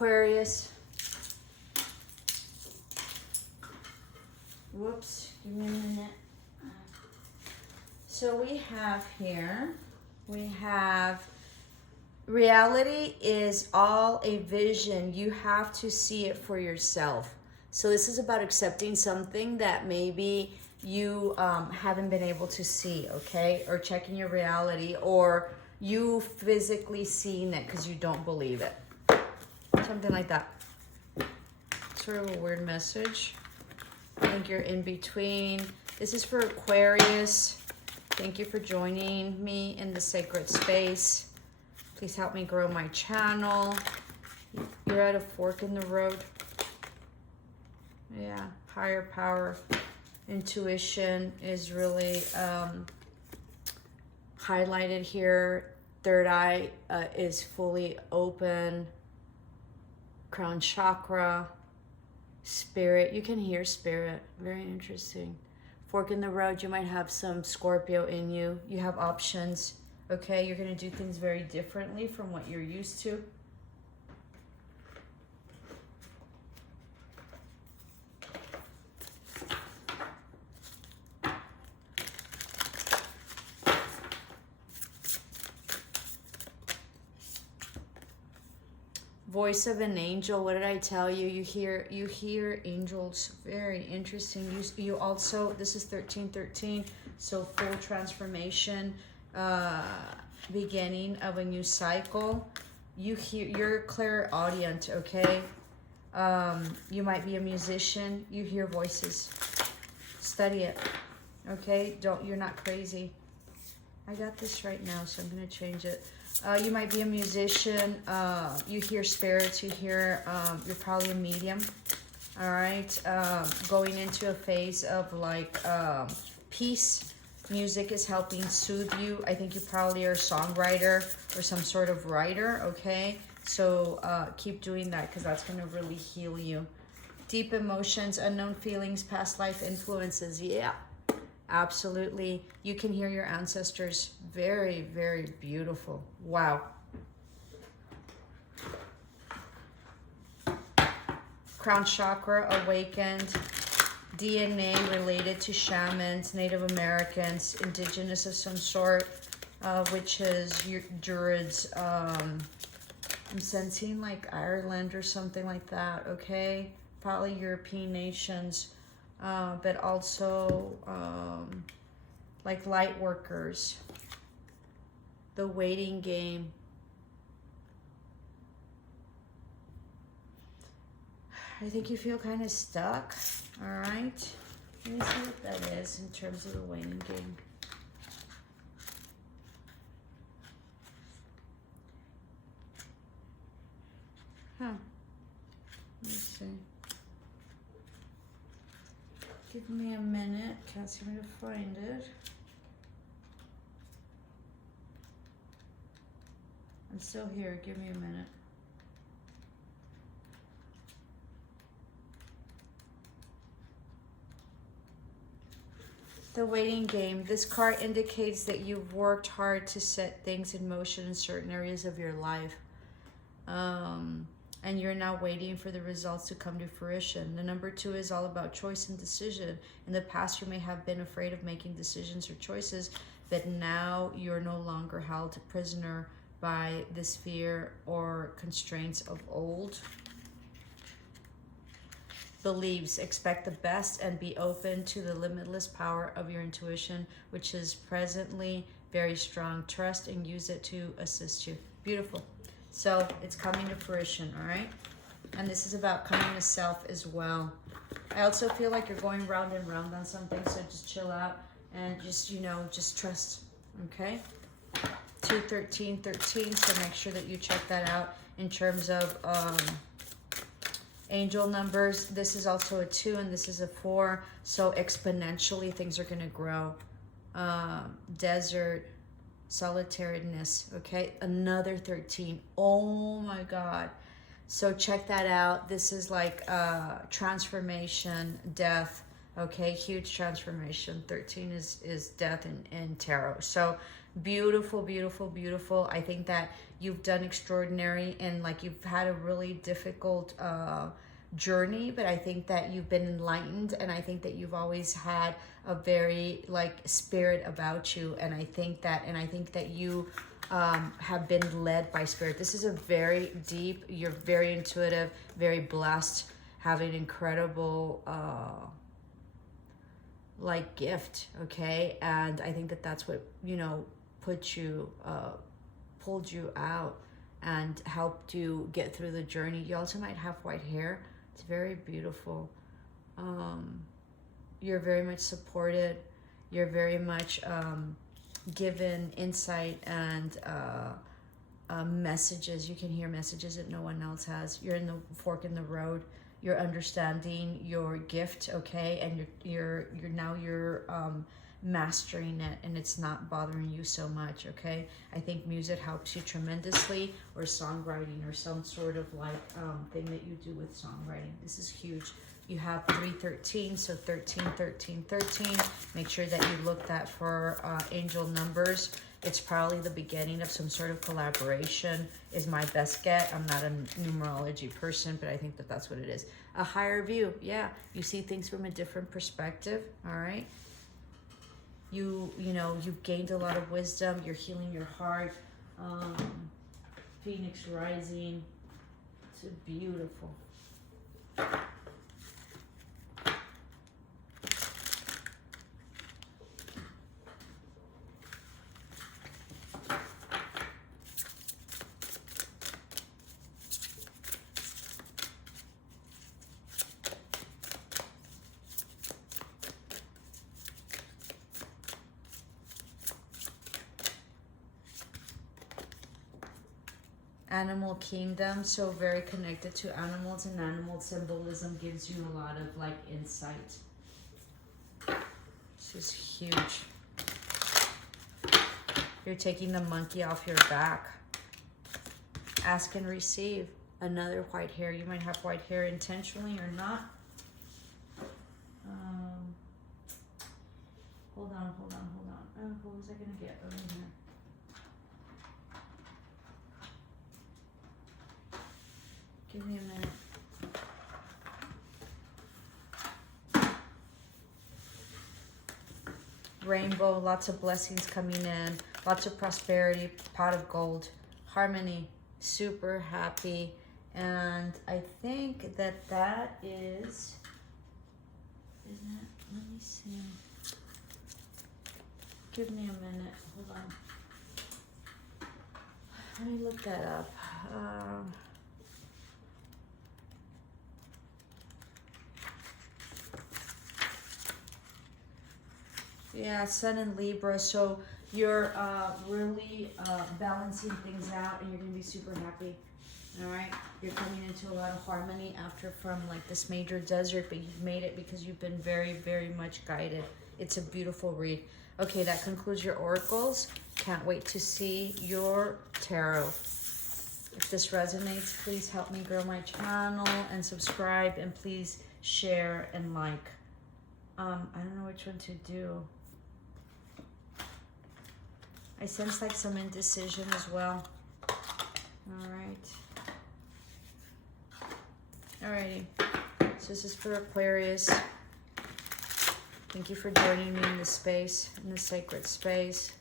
Aquarius. Whoops, give me a minute. So we have here, we have reality is all a vision. You have to see it for yourself. So this is about accepting something that maybe you haven't been able to see, okay? Or checking your reality, or you physically seeing it because you don't believe it. Something like that. Sort of a weird message. I think you're in between. This is for Aquarius. Thank you for joining me in the sacred space. Please help me grow my channel. You're at a fork in the road. Yeah, higher power. Intuition is really highlighted here. Third eye is fully open. Crown chakra. Spirit, you can hear spirit. Very interesting. Fork in the road, you might have some Scorpio in you. You have options, okay? You're going to do things very differently from what you're used to. Voice of an angel. What did I tell you? You hear angels. Very interesting. You also, this is 1313, so full transformation, beginning of a new cycle. You're clairaudient, okay? You might be a musician. You hear voices. Study it, okay? You're not crazy. I got this right now, so I'm gonna change it. You might be a musician. You hear spirits. You hear. You're probably a medium. All right. Going into a phase of like peace. Music is helping soothe you. I think you probably are a songwriter or some sort of writer. Okay. So keep doing that because that's going to really heal you. Deep emotions, unknown feelings, past life influences. Yeah. Absolutely. You can hear your ancestors. Very, very beautiful. Wow. Crown chakra awakened. DNA related to shamans, Native Americans, indigenous of some sort, witches, druids. I'm sensing like Ireland or something like that, okay? Probably European nations. But also like light workers, the waiting game. I think you feel kind of stuck, all right? Let me see what that is in terms of the waiting game. Huh, let me see. Give me a minute, can't seem to find it. I'm still here, give me a minute. The waiting game. This card indicates that you've worked hard to set things in motion in certain areas of your life. And you're now waiting for the results to come to fruition. The number 2 is all about choice and decision. In the past, you may have been afraid of making decisions or choices, but now you're no longer held prisoner by this fear or constraints of old beliefs. Expect the best and be open to the limitless power of your intuition, which is presently very strong. Trust and use it to assist you. Beautiful. So it's coming to fruition, all right? And this is about coming to self as well. I also feel like you're going round and round on something, so just chill out and just, just trust, okay? 21313, so make sure that you check that out in terms of angel numbers. This is also a 2 and this is a 4, so exponentially things are going to grow. Desert, solitariness, okay? Another 13. Oh my God. So check that out. This is like transformation, death, okay? Huge transformation. 13 is death in tarot. So Beautiful, beautiful, beautiful. I think that you've done extraordinary, and like you've had a really difficult journey, but I think that you've been enlightened, and I think that you've always had a very like spirit about you, and I think that you have been led by spirit. This is a very deep, you're very intuitive, very blessed, have an incredible like gift, okay? And I think that that's what, you know, put you pulled you out and helped you get through the journey. You also might have white hair. It's very beautiful. You're very much supported. You're very much given insight and messages. You can hear messages that no one else has. You're in the fork in the road. You're understanding your gift, okay, and you're now mastering it, and it's not bothering you so much, okay? I think music helps you tremendously, or songwriting, or some sort of like thing that you do with songwriting. This is huge. You have 313, so 13, 13, 13. Make sure that you look that for angel numbers. It's probably the beginning of some sort of collaboration is my best get. I'm not a numerology person, but I think that that's what it is. A higher view. Yeah, you see things from a different perspective, all right? You know, you've gained a lot of wisdom. You're healing your heart. Phoenix rising. It's beautiful. Animal kingdom, so very connected to animals, and animal symbolism gives you a lot of like insight. This is huge. You're taking the monkey off your back. Ask and receive. Another white hair. You might have white hair intentionally or not. Hold on. Oh, what was I gonna get over here? Give me a minute. Rainbow, lots of blessings coming in, lots of prosperity, pot of gold, harmony, super happy. And I think that that is, isn't it? Let me see. Give me a minute. Hold on. Let me look that up. Yeah, Sun and Libra, so you're really balancing things out, and you're going to be super happy, all right? You're coming into a lot of harmony after from like this major desert, but you've made it because you've been very, very much guided. It's a beautiful read. Okay, that concludes your oracles. Can't wait to see your tarot. If this resonates, please help me grow my channel and subscribe, and please share and like. I don't know which one to do. I sense like some indecision as well. Alrighty. So this is for Aquarius. Thank you for joining me in this space, in this sacred space.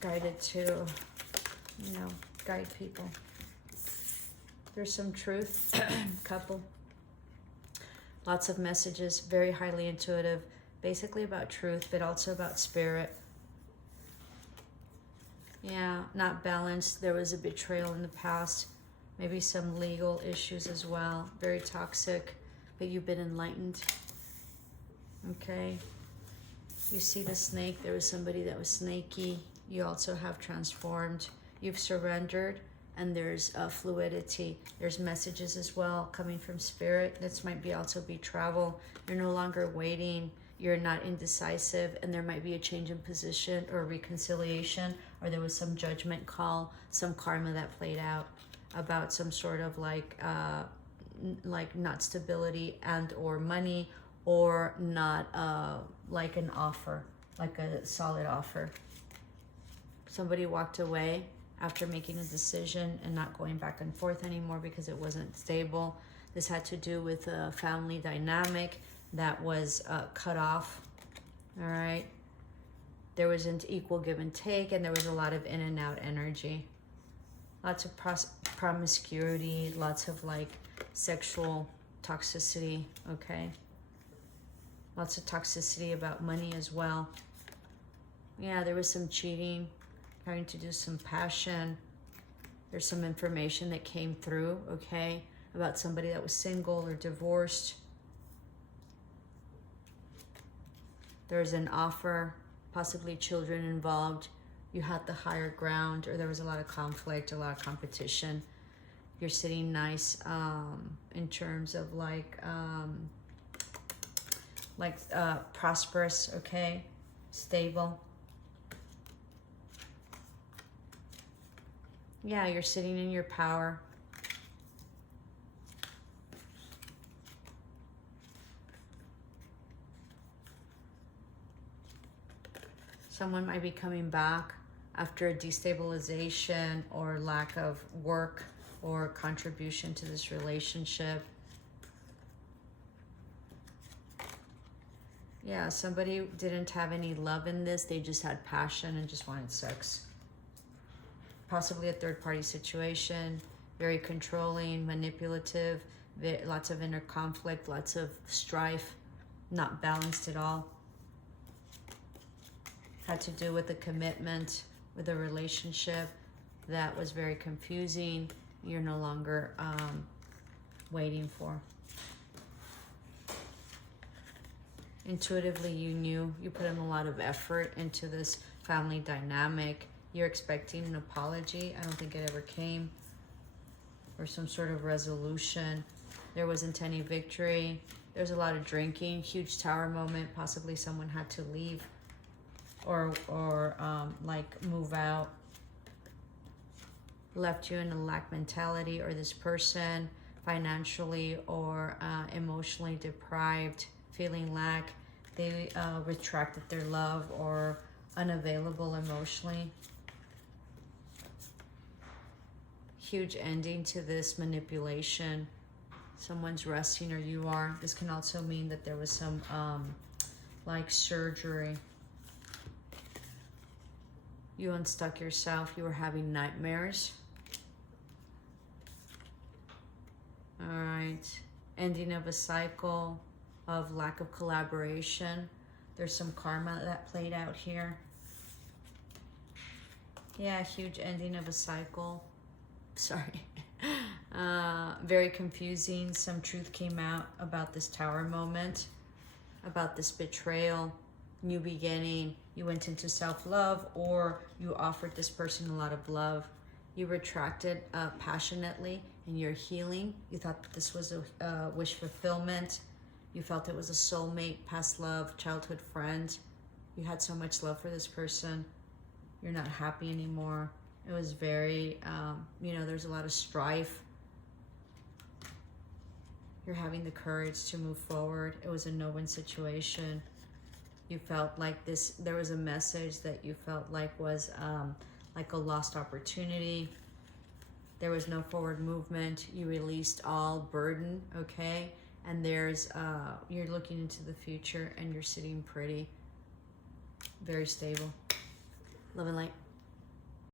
Guided to, you know, guide people. There's some truth, couple. Lots of messages, very highly intuitive, basically about truth, but also about spirit. Yeah, not balanced. There was a betrayal in the past, maybe some legal issues as well. Very toxic, but you've been enlightened. Okay. You see the snake. There was somebody that was snaky. You also have transformed. You've surrendered, and there's fluidity. There's messages as well coming from spirit. This might be also be travel. You're no longer waiting. You're not indecisive, and there might be a change in position or reconciliation, or there was some judgment call, some karma that played out about some sort of like not stability and or money, or not like an offer, like a solid offer. Somebody walked away after making a decision and not going back and forth anymore because it wasn't stable. This had to do with a family dynamic that was cut off. All right. There was an equal give and take, and there was a lot of in and out energy. Lots of promiscuity, lots of like sexual toxicity, okay? Lots of toxicity about money as well. Yeah, there was some cheating, having to do some passion. There's some information that came through, okay, about somebody that was single or divorced. There's an offer, possibly children involved. You had the higher ground, or there was a lot of conflict, a lot of competition. You're sitting nice in terms of prosperous, okay, stable. Yeah, you're sitting in your power. Someone might be coming back after a destabilization or lack of work or contribution to this relationship. Yeah, somebody didn't have any love in this. They just had passion and just wanted sex. Possibly a third-party situation, very controlling, manipulative, lots of inner conflict, lots of strife, not balanced at all. Had to do with a commitment, with a relationship that was very confusing. You're no longer waiting for. Intuitively, you knew, you put in a lot of effort into this family dynamic. You're expecting an apology. I don't think it ever came. Or some sort of resolution. There wasn't any victory. There's a lot of drinking, huge tower moment. Possibly someone had to leave or like move out. Left you in a lack mentality, or this person financially or emotionally deprived, feeling lack. They retracted their love or unavailable emotionally. Huge ending to this manipulation. Someone's resting, or you are. This can also mean that there was some like surgery. You unstuck yourself. You were having nightmares. All right. Ending of a cycle of lack of collaboration. There's some karma that played out here. Yeah, huge ending of a cycle. Sorry. Very confusing. Some truth came out about this tower moment, about this betrayal, new beginning. You went into self-love, or you offered this person a lot of love. You retracted passionately in your healing. You thought that this was a wish fulfillment. You felt it was a soulmate, past love, childhood friend. You had so much love for this person. You're not happy anymore. It was very, there's a lot of strife. You're having the courage to move forward. It was a no-win situation. You felt like there was a message that you felt like was like a lost opportunity. There was no forward movement. You released all burden, okay? And you're looking into the future, and you're sitting pretty, very stable. Love and light.